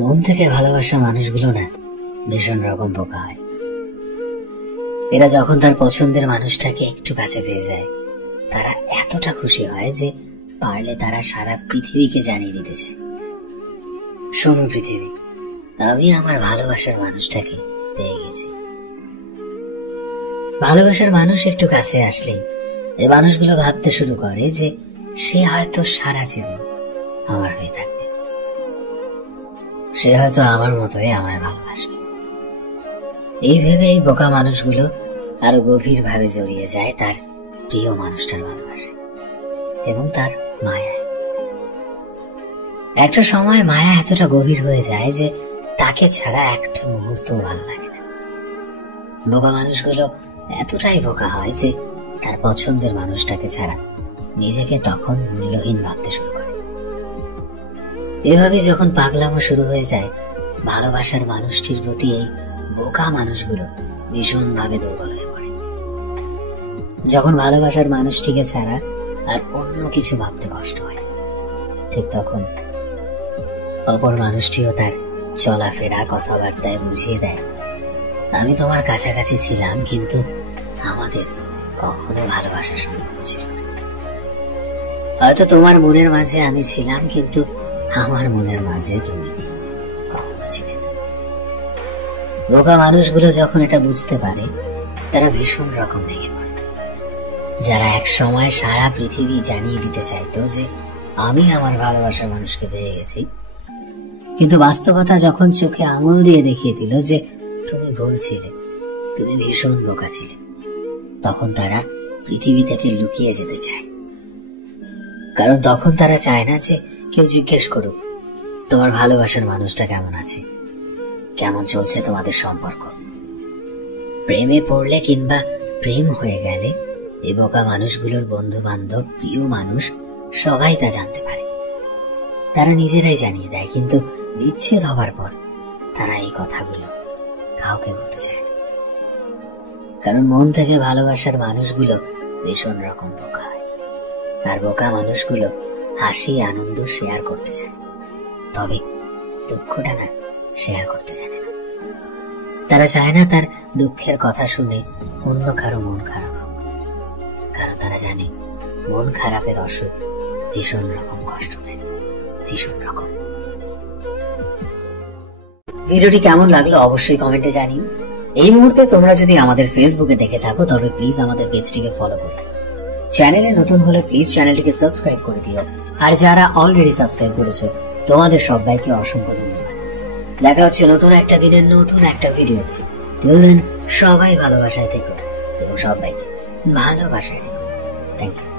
মন থেকে ভালোবাসা মানুষগুলো না ভীষণ রকম বোকা হয়। এরা যখন তার পছন্দের মানুষটাকে একটু কাছে পেয়ে যায়, তারা এতটা খুশি হয় যে পারলে তারা সারা পৃথিবীকে জানিয়ে দিতে চায়, শোনো পৃথিবী, আমি আমার ভালোবাসার মানুষটাকে পেয়ে গেছি। ভালোবাসার মানুষ একটু কাছে আসলেই এই মানুষগুলো ভাবতে শুরু করে যে সে হয়তো সারা জীবন আমার হয়ে থাকবে, সে হয়তো আমার মতোই আমায় ভালোবাসবে। এই ভেবে এই বোকা মানুষগুলো আরো গভীর ভাবে জড়িয়ে যায় তার প্রিয় মানুষটার ভালোবাসায় এবং তার মায়ায়। একটা সময় মায়া এতটা গভীর হয়ে যায় যে তাকে ছাড়া একটা মুহূর্ত ভালো লাগে না। বোকা মানুষগুলো এতটাই বোকা হয় যে তার পছন্দের মানুষটাকে ছাড়া নিজেকে তখন মূল্যহীন ভাবতে শুরু করে। এভাবে যখন পাগলামো শুরু হয়ে যায়, ভালোবাসার মানুষটির প্রতি এই বোকা মানুষগুলো ভীষণ ভাবে দুর্বল হয়ে পড়ে। যখন ভালোবাসার মানুষটিকে ছাড়া আর অন্য কিছু ভাবতে কষ্ট হয়, ঠিক তখন অপর মানুষটিও তার চলাফেরা কথাবার্তায় বুঝিয়ে দেয়, আমি তোমার কাছাকাছি ছিলাম কিন্তু আমাদের কখনো ভালোবাসার সম্পর্ক ছিল না। হয়তো তোমার মনের মাঝে আমি ছিলাম কিন্তু আমার মনের মাঝে তুমি কখনো ছিলে না। বোকা মানুষগুলো যখন এটা বুঝতে পারে, তারা ভীষণ রকম ভেঙে পড়ে। যারা এক সময় সারা পৃথিবী জানিয়ে দিতে চাইতো যে আমি আমার ভালোবাসার মানুষকে পেয়ে গেছি, কিন্তু বাস্তবতা যখন চোখে আঙুল দিয়ে দেখিয়ে দিল যে তুমি ভুল ছিলে, তুমি ভীষণ বোকা ছিলে, তখন তারা পৃথিবী থেকে লুকিয়ে যেতে চায়। কারণ তখন তারা চায় না যে কেউ জিজ্ঞেস করুক তোমার ভালোবাসার মানুষটা কেমন আছে, কেমন চলছে তোমাদের সম্পর্ক। প্রেমে পড়লে কিংবা প্রেম হয়ে গেলে এই বোকা মানুষগুলোর বন্ধু বান্ধব, প্রিয় মানুষ সবাই তা জানতে পারে। তারা নিজেরাই জানিয়ে দেয়, কিন্তু বিচ্ছেদ হবার পর তারা এই কথাগুলো কাউকে বলতে চায় না। কারণ মন থেকে ভালোবাসার মানুষগুলো ভীষণ রকম বোকা হয়, আর বোকা মানুষগুলো হাসি আনন্দ শেয়ার করতে চায়, তবে দুঃখটা না শেয়ার করতে জানে না। তারা চায় না তার দুঃখের কথা শুনে অন্য কারো মন খারাপ হোক, কারণ তারা জানে মন খারাপের অসুখ ভীষণ রকম কষ্ট দেয়, ভীষণ রকম। ভিডিওটি কেমন লাগলো অবশ্যই কমেন্টে জানিও। এই মুহূর্তে তোমরা যদি আমাদের ফেসবুকে দেখে থাকো তবে প্লিজ আমাদের পেজটিকে ফলো করো। চ্যানেলে নতুন হলে প্লিজ চ্যানেলটিকে সাবস্ক্রাইব করে দিও, আর যারা অলরেডি সাবস্ক্রাইব করেছো তোমাদের সবাইকে অসংখ্য ধন্যবাদ। দেখা হচ্ছে নতুন একটা দিনের নতুন একটা ভিডিওতে। টিল দেন সবাই ভালোবাসায় থেকো এবং সবাইকে ভালোবাসায় রেখো। Thank you.